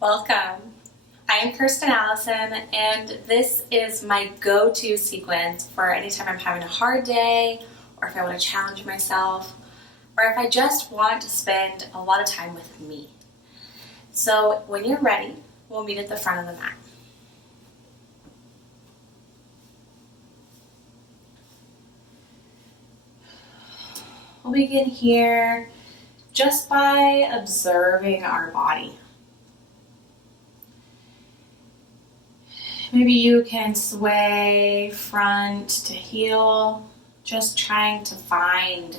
Welcome. I am Kirsten Allison, and this is my go-to sequence for anytime I'm having a hard day, or if I want to challenge myself, or if I just want to spend a lot of time with me. So when you're ready, we'll meet at the front of the mat. We'll begin here just by observing our body. Maybe you can sway front to heel, just trying to find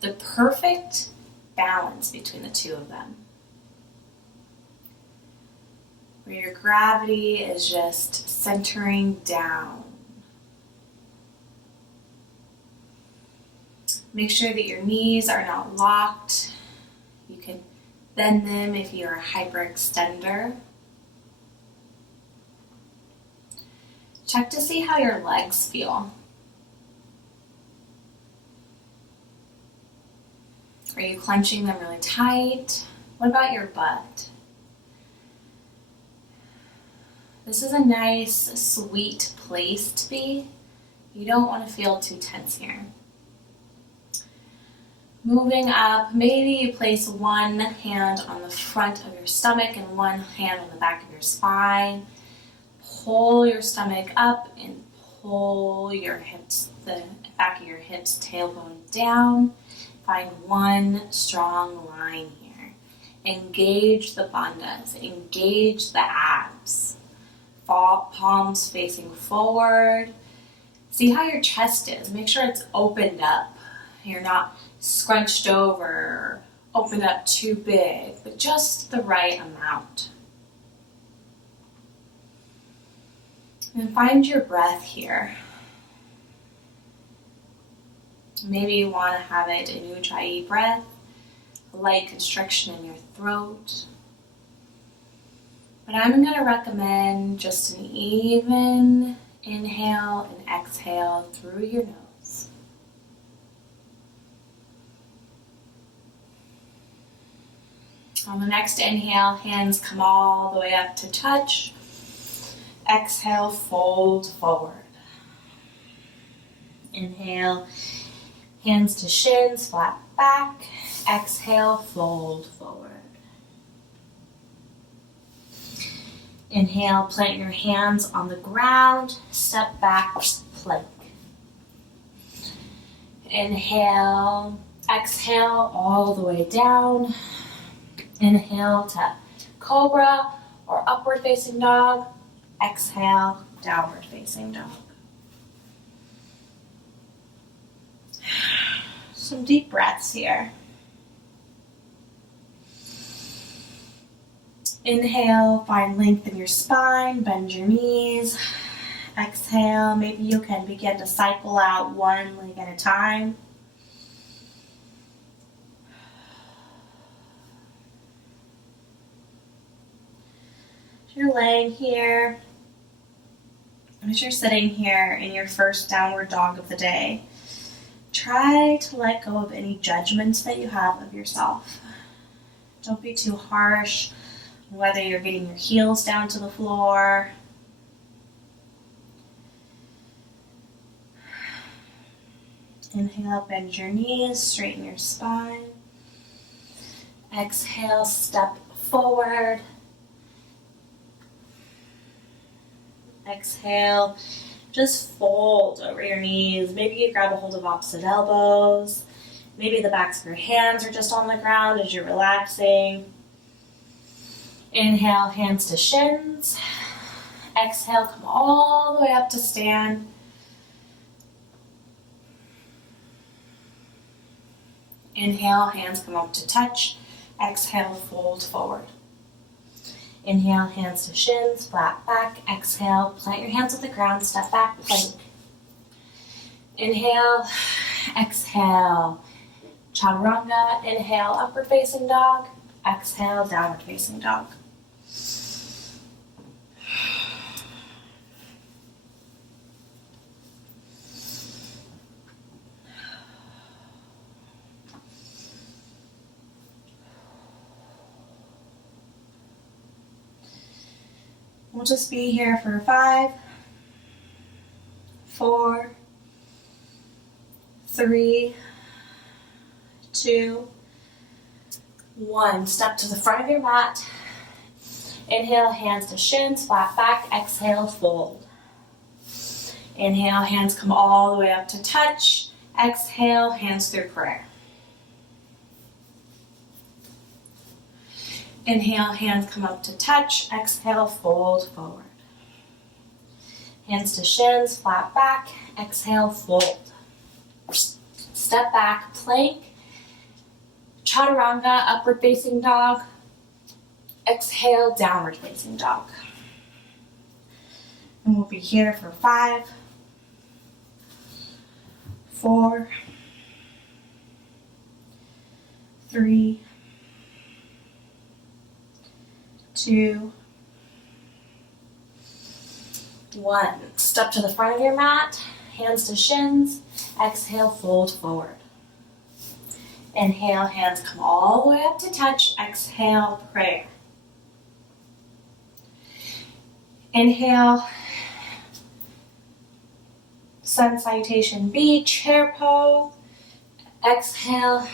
the perfect balance between the two of them. Where your gravity is just centering down. Make sure that your knees are not locked. You can bend them if you're a hyperextender. Check to see how your legs feel. Are you clenching them really tight? What about your butt? This is a nice, sweet place to be. You don't want to feel too tense here. Moving up, maybe you place one hand on the front of your stomach and one hand on the back of your spine. Pull your stomach up and pull your hips, the back of your hips, tailbone down. Find one strong line here. Engage the bandhas, engage the abs. Palms facing forward. See how your chest is. Make sure it's opened up. You're not scrunched over or opened up too big, but just the right amount. And find your breath here. Maybe you want to have it an ujjayi breath, a light constriction in your throat. But I'm going to recommend just an even inhale and exhale through your nose. On the next inhale, hands come all the way up to touch. Exhale, fold forward. Inhale, hands to shins, flat back. Exhale, fold forward. Inhale, plant your hands on the ground, step back, plank. Inhale, exhale all the way down. Inhale to cobra or upward facing dog. Exhale, downward facing dog. Some deep breaths here. Inhale, find length in your spine, bend your knees. Exhale, maybe you can begin to cycle out one leg at a time. You're laying here, as you're sitting here in your first downward dog of the day, try to let go of any judgments that you have of yourself. Don't be too harsh on whether you're getting your heels down to the floor. Inhale, bend your knees, straighten your spine. Exhale, step forward. Exhale, just fold over your knees. Maybe you grab a hold of opposite elbows. Maybe the backs of your hands are just on the ground as you're relaxing. Inhale, hands to shins. Exhale, come all the way up to stand. Inhale, hands come up to touch. Exhale, fold forward. Inhale, hands to shins, flat back. Exhale, plant your hands on the ground, step back, plank. Inhale, exhale, chaturanga. Inhale, upward facing dog. Exhale, downward facing dog. We'll just be here for 5, 4, 3, 2, 1. Step to the front of your mat. Inhale, hands to shins, flat back. Exhale, fold. Inhale, hands come all the way up to touch. Exhale, hands through prayer. Inhale, hands come up to touch. Exhale, fold forward. Hands to shins, flat back. Exhale, fold. Step back, plank. Chaturanga, upward facing dog. Exhale, downward facing dog. And we'll be here for 5, 4, 3, 2, 1. Step to the front of your mat, hands to shins. Exhale, fold forward. Inhale, hands come all the way up to touch. Exhale, prayer. Inhale, sun salutation B, chair pose. Exhale,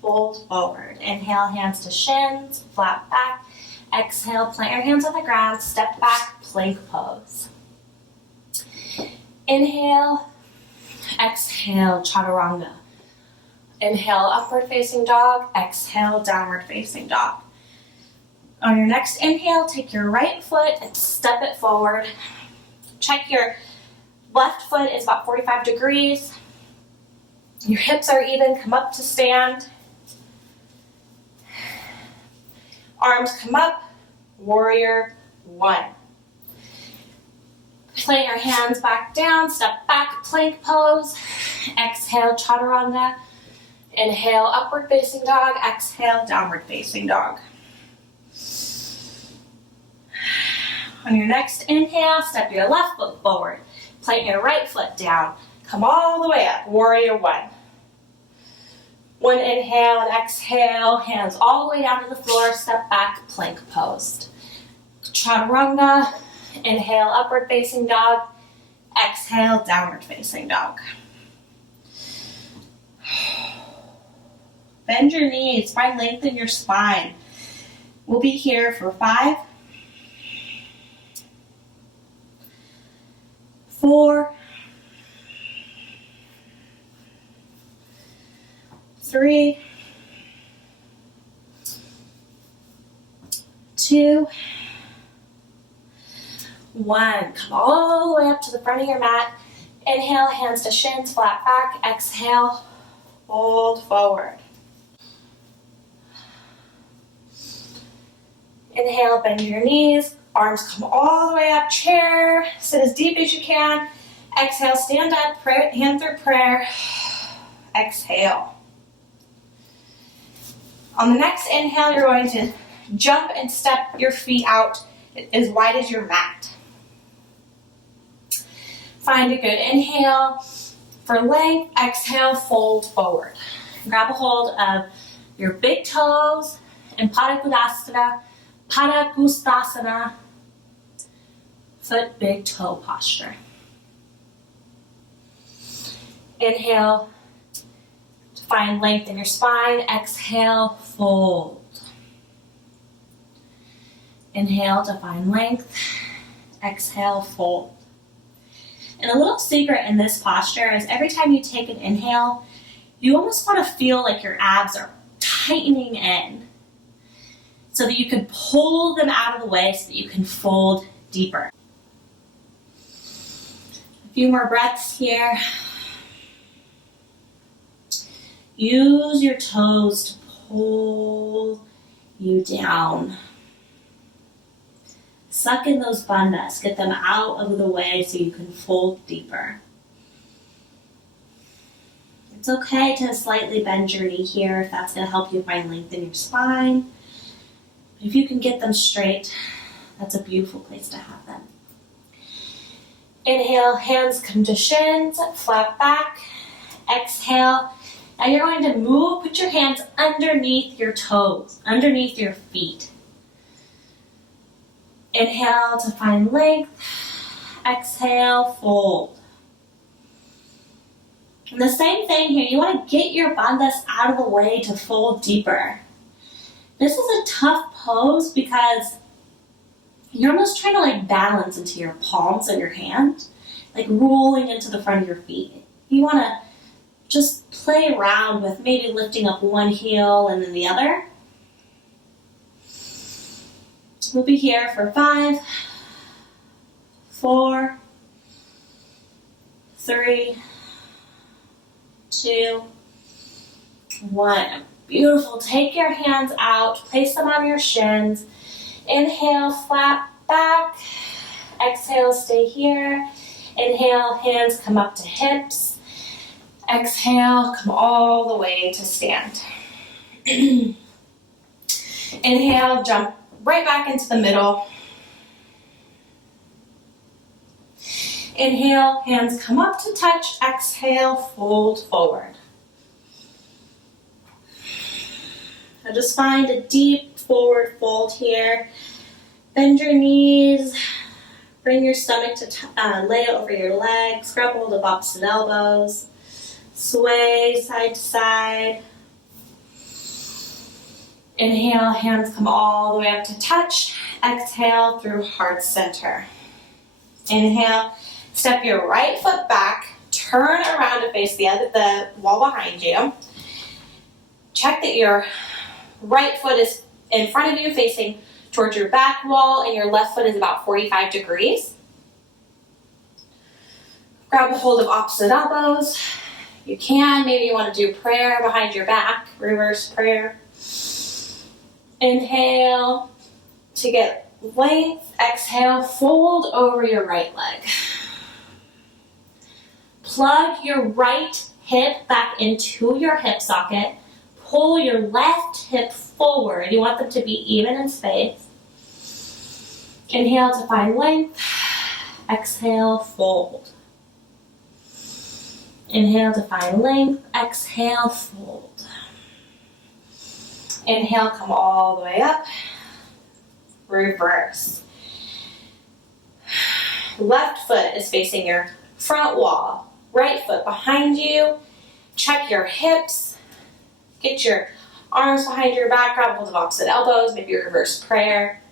fold forward. Inhale, hands to shins, flat back. Exhale, plant your hands on the ground, step back, plank pose. Inhale, exhale, chaturanga. Inhale, upward facing dog. Exhale, downward facing dog. On your next inhale, take your right foot and step it forward. Check your left foot is about 45 degrees. Your hips are even, come up to stand. Arms come up, warrior 1. Plant your hands back down, step back, plank pose. Exhale, chaturanga. Inhale, upward facing dog. Exhale, downward facing dog. On your next inhale, step your left foot forward. Plant your right foot down. Come all the way up, warrior 1. One inhale and exhale, hands all the way down to the floor, step back, plank pose. Chaturanga, inhale, upward facing dog. Exhale, downward facing dog. Bend your knees, find length in your spine. We'll be here for 5, 4, 3, 2, 1. Come all the way up to the front of your mat. Inhale, hands to shins, flat back. Exhale, fold forward. Inhale, bend your knees. Arms come all the way up, chair. Sit as deep as you can. Exhale, stand up, pray, hand through prayer. Exhale. On the next inhale, you're going to jump and step your feet out as wide as your mat. Find a good inhale for length. Exhale, fold forward. Grab a hold of your big toes in Padangusthasana, foot big toe posture. Inhale to find length in your spine. Exhale, fold. Inhale to find length. Exhale, fold. And a little secret in this posture is every time you take an inhale, you almost want to feel like your abs are tightening in so that you can pull them out of the way so that you can fold deeper. A few more breaths here. Use your toes to pull you down. Suck in those bandhas, get them out of the way so you can fold deeper. It's okay to slightly bend your knee here if that's going to help you find length in your spine. If you can get them straight, that's a beautiful place to have them. Inhale, hands come to shins, flat back. Exhale. Now you're going to move, put your hands underneath your toes, underneath your feet. Inhale to find length. Exhale, fold. And the same thing here, you want to get your bandhas out of the way to fold deeper. This is a tough pose because you're almost trying to like balance into your palms of your hand, like rolling into the front of your feet. You want to just play around with maybe lifting up one heel and then the other. We'll be here for 5, 4, 3, 2, 1. Beautiful. Take your hands out, place them on your shins. Inhale, flat back. Exhale, stay here. Inhale, hands come up to hips. Exhale, come all the way to stand. Inhale, jump right back into the middle. Inhale, hands come up to touch. Exhale, fold forward. Now just find a deep forward fold here. Bend your knees. Bring your stomach to lay over your legs. Grab hold of opposite elbows. Sway side to side. Inhale, hands come all the way up to touch. Exhale through heart center. Inhale, step your right foot back. Turn around to face the wall behind you. Check that your right foot is in front of you facing towards your back wall and your left foot is about 45 degrees. Grab a hold of opposite elbows. You can, maybe you want to do prayer behind your back, reverse prayer. Inhale to get length. Exhale, fold over your right leg. Plug your right hip back into your hip socket. Pull your left hip forward. You want them to be even in space. Inhale to find length. Exhale, fold. Inhale to find length. Exhale, fold. Inhale, come all the way up. Reverse. Left foot is facing your front wall. Right foot behind you. Check your hips. Get your arms behind your back. Grab hold of opposite elbows. Maybe a reverse prayer.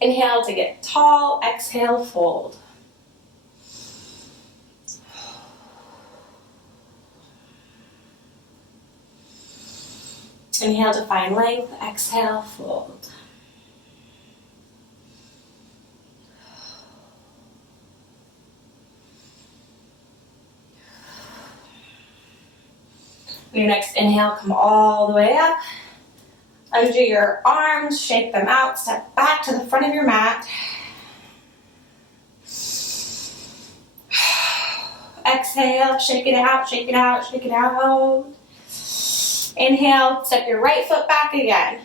Inhale to get tall. Exhale, fold. Inhale to find length. Exhale, fold. Your next inhale, come all the way up. Under your arms, shake them out. Step back to the front of your mat. Exhale, shake it out, shake it out, shake it out. Inhale, step your right foot back again.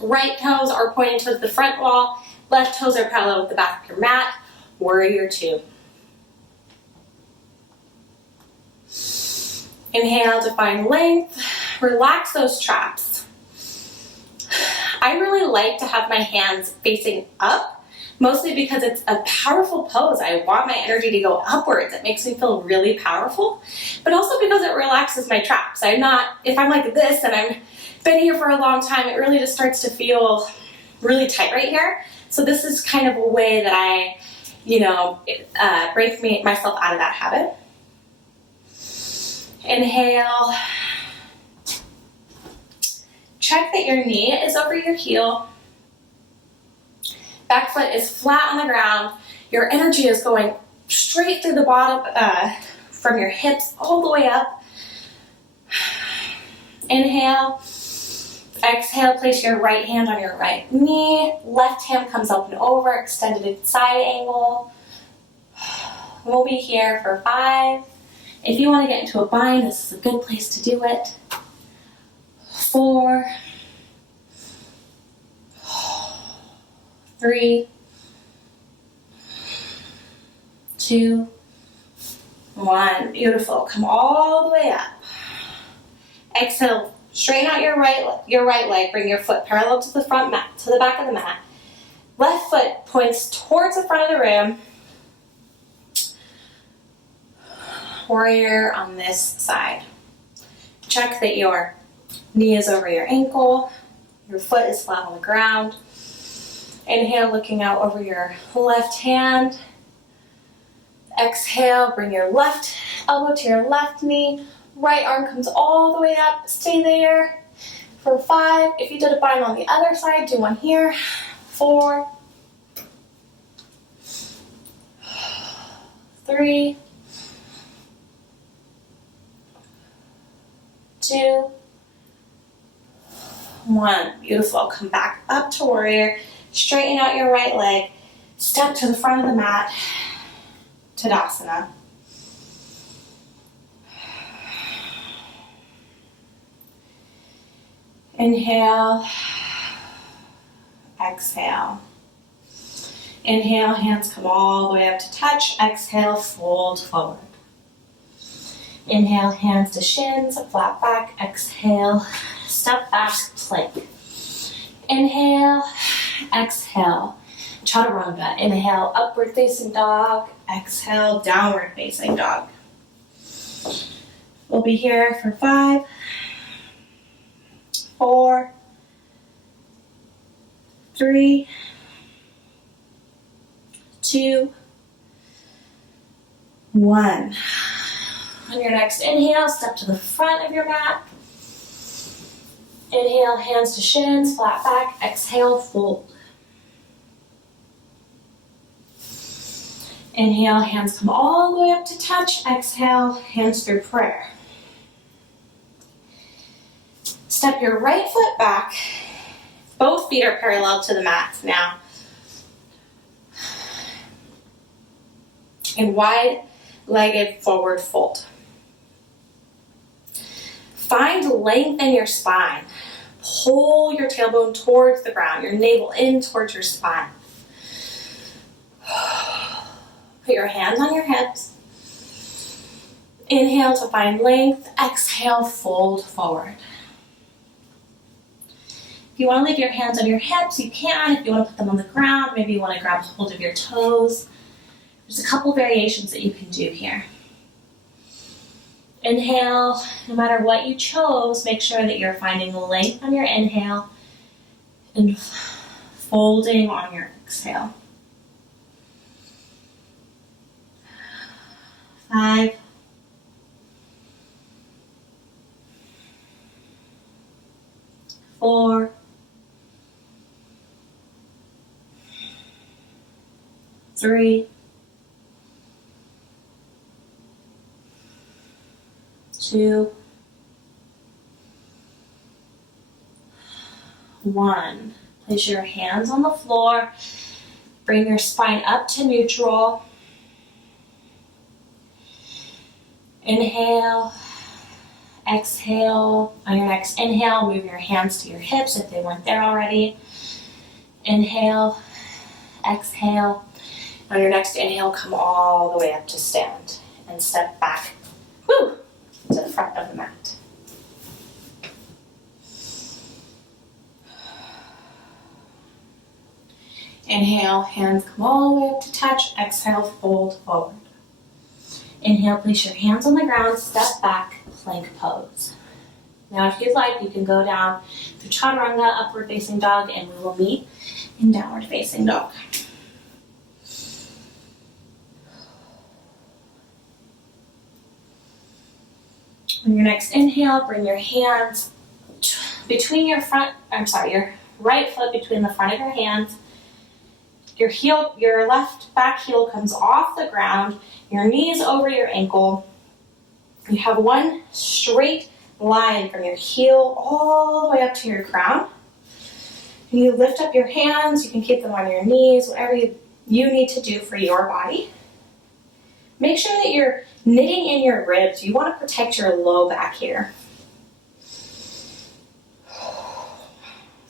Right toes are pointing towards the front wall. Left toes are parallel with the back of your mat. Warrior two. Inhale to find length. Relax those traps. I really like to have my hands facing up, mostly because it's a powerful pose. I want my energy to go upwards. It makes me feel really powerful, but also because it relaxes my traps. If I'm like this and I've been here for a long time, it really just starts to feel really tight right here. So this is kind of a way that I, break myself out of that habit. Inhale. Check that your knee is over your heel. Back foot is flat on the ground. Your energy is going straight through the bottom, from your hips all the way up. Inhale. Exhale, place your right hand on your right knee. Left hand comes up and over, extended at side angle. We'll be here for 5. If you want to get into a bind, this is a good place to do it. 4, 3, 2, 1. Beautiful. Come all the way up. Exhale, Straighten out your right leg. Bring your foot parallel to the front mat, to the back of the mat. Left foot points towards the front of the room. Warrior on this side. Check that your knee is over your ankle. Your foot is flat on the ground. Inhale, looking out over your left hand. Exhale, bring your left elbow to your left knee. Right arm comes all the way up. Stay there for 5. If you did a bind on the other side, do one here. 4, 3, 2, 1. Beautiful. Come back up to warrior. Straighten out your right leg. Step to the front of the mat. Tadasana. Inhale. Exhale. Inhale, hands come all the way up to touch. Exhale, fold forward. Inhale, hands to shins, flat back. Exhale, step back, plank. Inhale, exhale, chaturanga. Inhale, upward facing dog. Exhale, downward facing dog. We'll be here for 5, 4, 3, 2, 1. On your next inhale, step to the front of your mat. Inhale, hands to shins, flat back. Exhale, fold. Inhale, hands come all the way up to touch. Exhale, hands through prayer. Step your right foot back. Both feet are parallel to the mat now. And wide-legged forward fold. Find length in your spine. Pull your tailbone towards the ground, your navel in towards your spine. Put your hands on your hips. Inhale to find length. Exhale, fold forward. If you want to leave your hands on your hips, you can. If you want to put them on the ground, maybe you want to grab hold of your toes. There's a couple variations that you can do here. Inhale, no matter what you chose, make sure that you're finding length on your inhale and folding on your exhale. 5, 4, 3, 2, 1. Place your hands on the floor. Bring your spine up to neutral. Inhale. Exhale. On your next inhale, move your hands to your hips if they weren't there already. Inhale. Exhale. On your next inhale, come all the way up to stand and step back. Woo! To the front of the mat. Inhale, hands come all the way up to touch. Exhale, fold forward. Inhale, place your hands on the ground, step back, plank pose. Now if you'd like, you can go down to chaturanga, upward facing dog, and we will meet in downward facing dog. On your next inhale, bring your hands between your right foot between the front of your hands. Your left back heel comes off the ground. Your knees over your ankle. You have one straight line from your heel all the way up to your crown. And you lift up your hands. You can keep them on your knees, whatever you need to do for your body. Make sure that you're knitting in your ribs. You want to protect your low back here.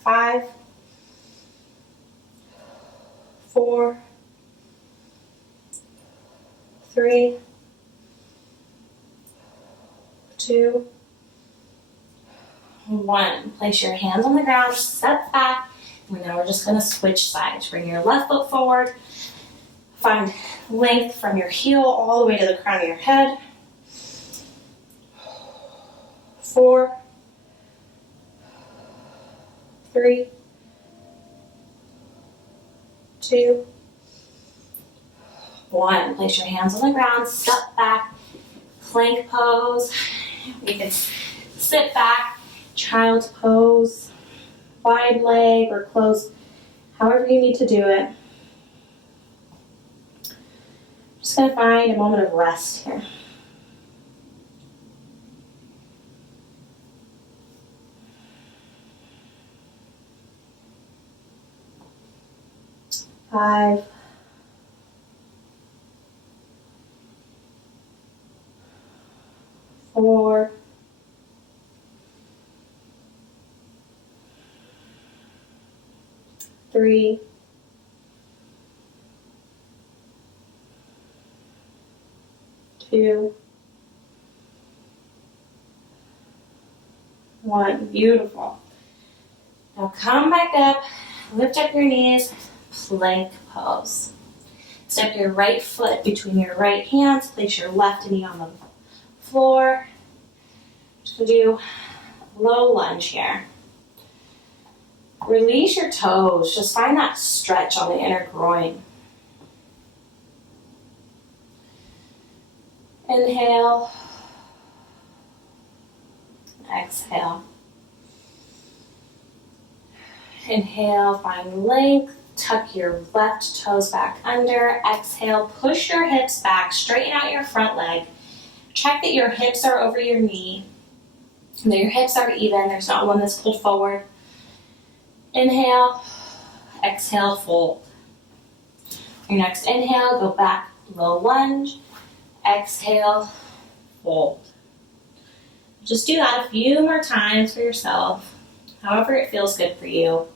5, 4, 3, 2, 1. Place your hands on the ground, step back, and now we're just going to switch sides. Bring your left foot forward. Find length from your heel all the way to the crown of your head. 4, 3, 2, 1. Place your hands on the ground, step back, plank pose. You can sit back, child's pose, wide leg or close, however you need to do it. Just going to find a moment of rest here. Five, 4, 3, 2, 1. Beautiful. Now come back up, lift up your knees, plank pose. Step your right foot between your right hands, place your left knee on the floor. Just going to do a low lunge here. Release your toes. Just find that stretch on the inner groin. Inhale. Exhale. Inhale, find length. Tuck your left toes back under. Exhale, push your hips back. Straighten out your front leg. Check that your hips are over your knee. And that your hips are even. There's not one that's pulled forward. Inhale. Exhale, fold. Your next inhale, go back, low lunge. Exhale, fold. Just do that a few more times for yourself, however it feels good for you.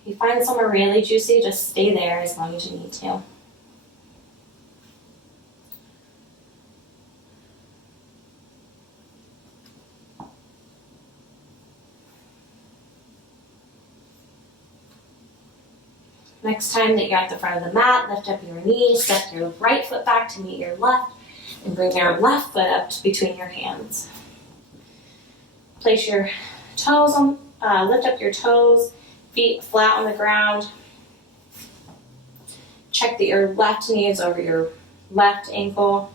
If you find somewhere really juicy, just stay there as long as you need to. Next time that you're at the front of the mat, lift up your knees, step your right foot back to meet your left, and bring your left foot up between your hands. Place your toes on, lift up your toes, feet flat on the ground. Check that your left knee is over your left ankle.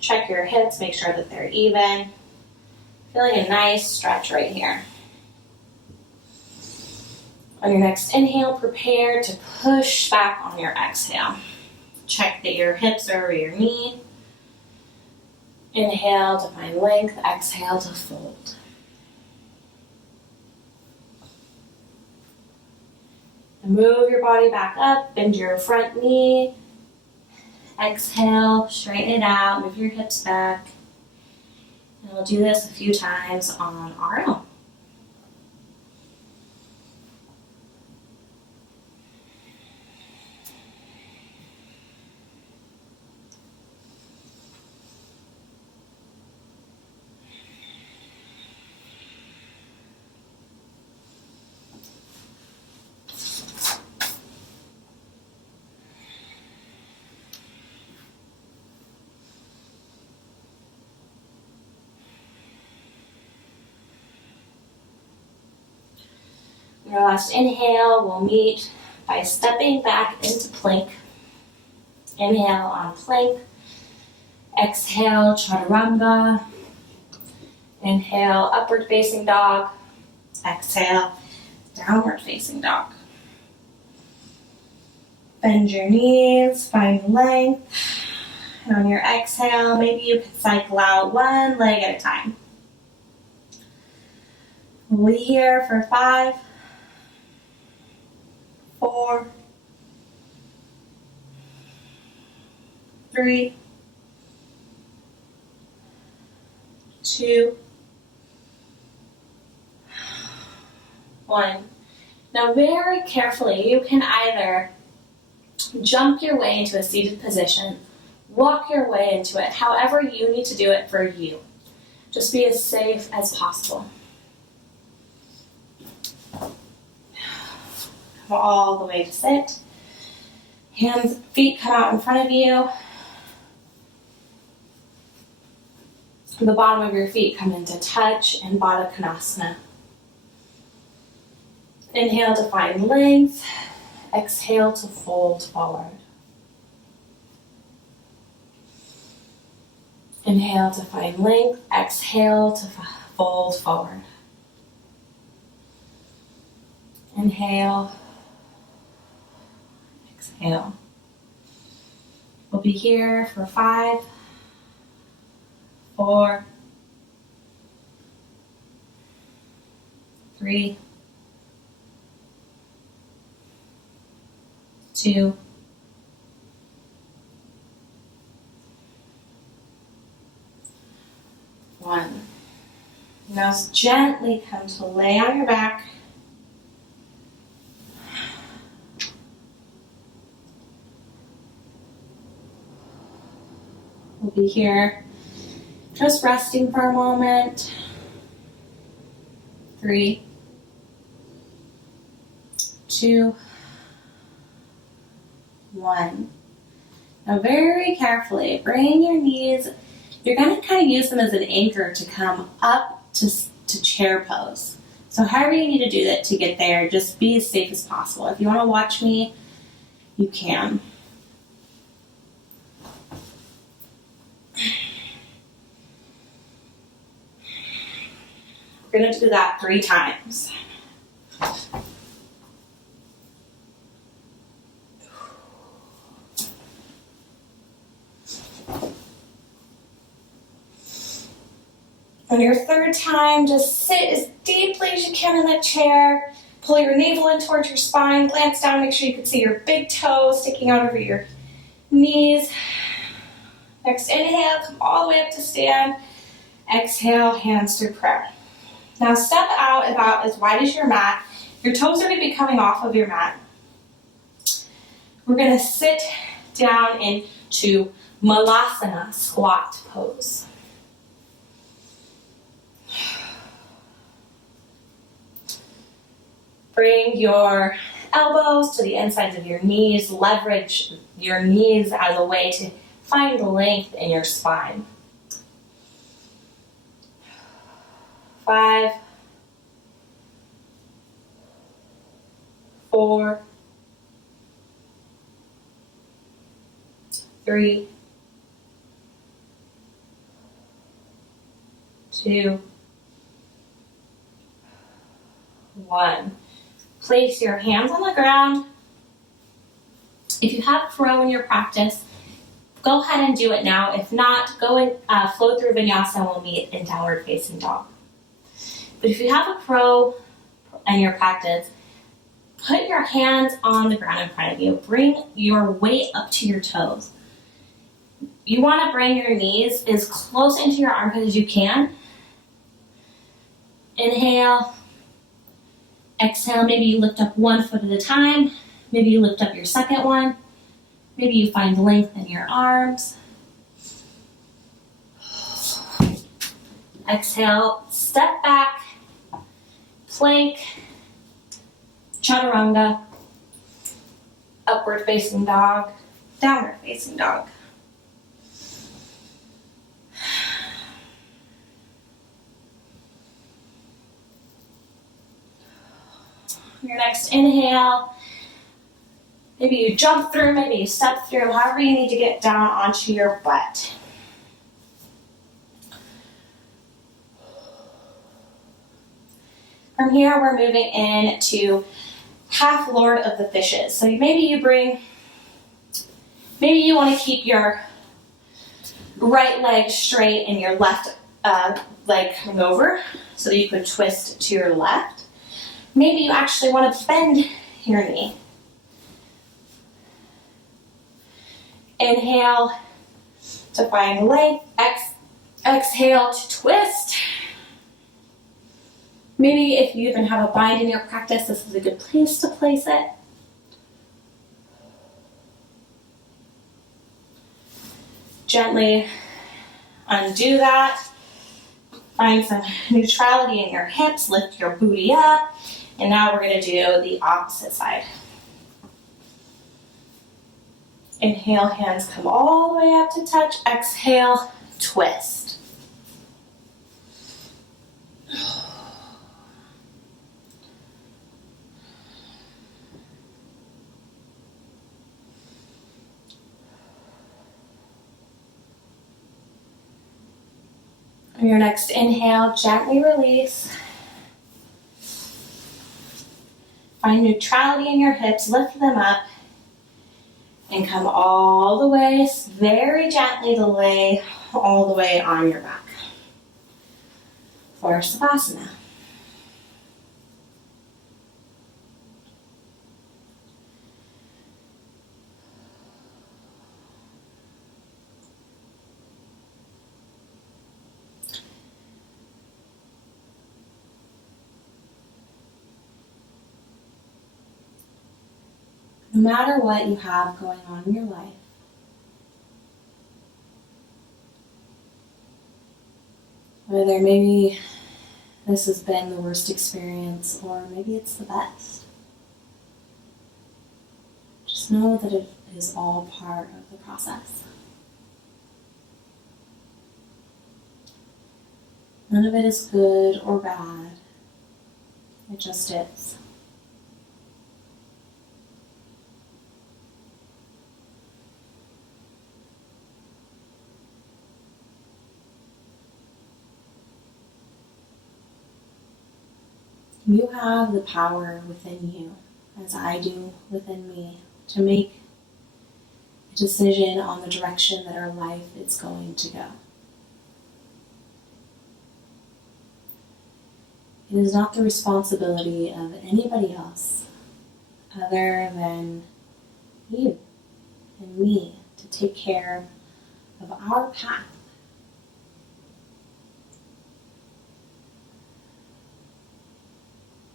Check your hips, make sure that they're even. Feeling a nice stretch right here. On your next inhale, prepare to push back on your exhale. Check that your hips are over your knee. Inhale to find length, exhale to fold. And move your body back up, bend your front knee. Exhale, straighten it out, move your hips back. And we'll do this a few times on our own. Your last inhale, we'll meet by stepping back into plank. Inhale on plank. Exhale, chaturanga. Inhale, upward facing dog. Exhale, downward facing dog. Bend your knees, find length. And on your exhale, maybe you can cycle out one leg at a time. We'll be here for 5, 4, 3, 2, 1. Now very carefully, you can either jump your way into a seated position, walk your way into it, however you need to do it for you. Just be as safe as possible. Come all the way to sit. Hands, feet come out in front of you. The bottom of your feet come into touch and Baddha Konasana. Inhale to find length. Exhale to fold forward. Inhale to find length. Exhale to fold forward. Inhale. Exhale. We'll be here for 5, 4, 3, 2, 1. Now gently come to lay on your back. We'll be here just resting for a moment. 3, 2, 1. Now very carefully, bring your knees. You're going to kind of use them as an anchor to come up to chair pose. So however you need to do that to get there, just be as safe as possible. If you want to watch me, you can. We're going to do that 3 times. On your 3rd time, just sit as deeply as you can in that chair. Pull your navel in towards your spine. Glance down, make sure you can see your big toes sticking out over your knees. Next inhale, come all the way up to stand. Exhale, hands through prayer. Now step out about as wide as your mat. Your toes are going to be coming off of your mat. We're going to sit down into Malasana, squat pose. Bring your elbows to the insides of your knees. Leverage your knees as a way to find length in your spine. 5, 4, 3, 2, 1. Place your hands on the ground. If you have Flow in your practice, go ahead and do it now. If not, go and flow through vinyasa and we'll meet in downward facing dog. But if you have a Flow in your practice, put your hands on the ground in front of you. Bring your weight up to your toes. You want to bring your knees as close into your armpit as you can. Inhale. Exhale, maybe you lift up 1 foot at a time. Maybe you lift up your second one. Maybe you find length in your arms. Exhale, step back, plank, chaturanga, upward facing dog, downward facing dog. Your next inhale, maybe you jump through, maybe you step through, however you need to get down onto your butt. From here, we're moving into half Lord of the Fishes. So maybe you want to keep your right leg straight and your left leg coming over so that you could twist to your left. Maybe you actually want to bend your knee. Inhale to find length. Exhale to twist. Maybe if you even have a bind in your practice, this is a good place to place it. Gently undo that. Find some neutrality in your hips, lift your booty up, and now we're going to do the opposite side. Inhale, hands come all the way up to touch. Exhale, twist. On your next inhale, gently release. Find neutrality in your hips, lift them up, and come all the way, very gently to lay all the way on your back for Savasana. No matter what you have going on in your life, whether maybe this has been the worst experience or maybe it's the best, just know that it is all part of the process. None of it is good or bad. It just is. You have the power within you, as I do within me, to make a decision on the direction that our life is going to go. It is not the responsibility of anybody else other than you and me to take care of our path.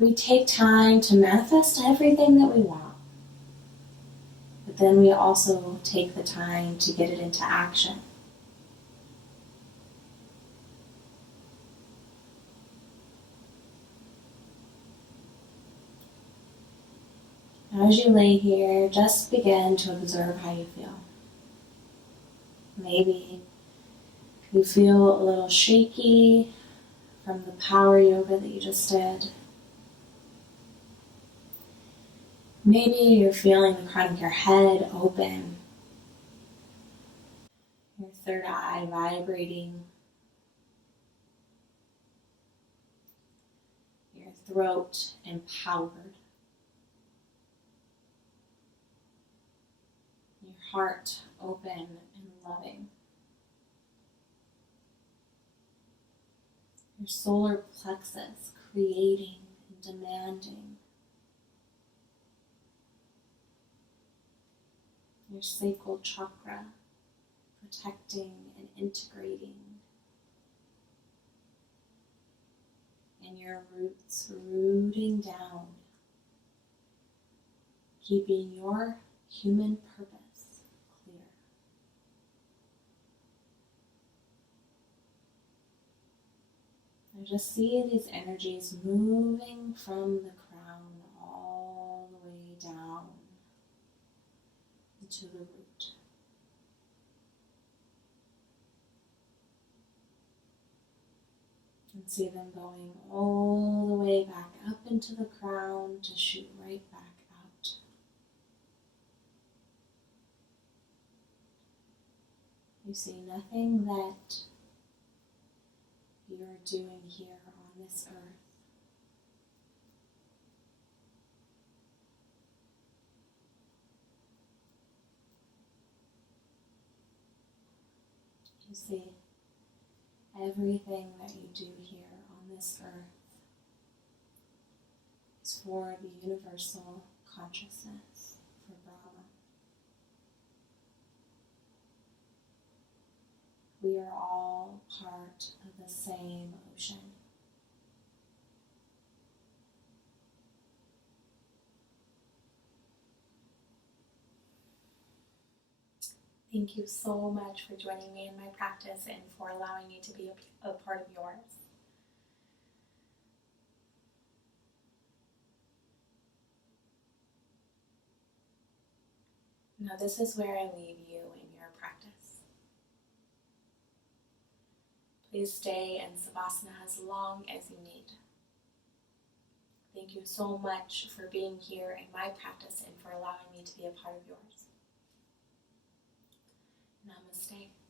We take time to manifest everything that we want, but then we also take the time to get it into action. As you lay here, just begin to observe how you feel. Maybe you feel a little shaky from the power yoga that you just did. Maybe you're feeling the crown of your head open, your third eye vibrating, your throat empowered, your heart open and loving, your solar plexus creating and demanding, your sacral chakra protecting and integrating, and your roots rooting down, keeping your human purpose clear. I just see these energies moving from the crown all the way down into the root. And see them going all the way back up into the crown to shoot right back out. You see nothing that you are doing here on this earth you see everything that you do here on this earth is for the universal consciousness, for Brahma. We are all part of the same ocean. Thank you so much for joining me in my practice and for allowing me to be a part of yours. Now this is where I leave you in your practice. Please stay in Savasana as long as you need. Thank you so much for being here in my practice and for allowing me to be a part of yours. Namaste.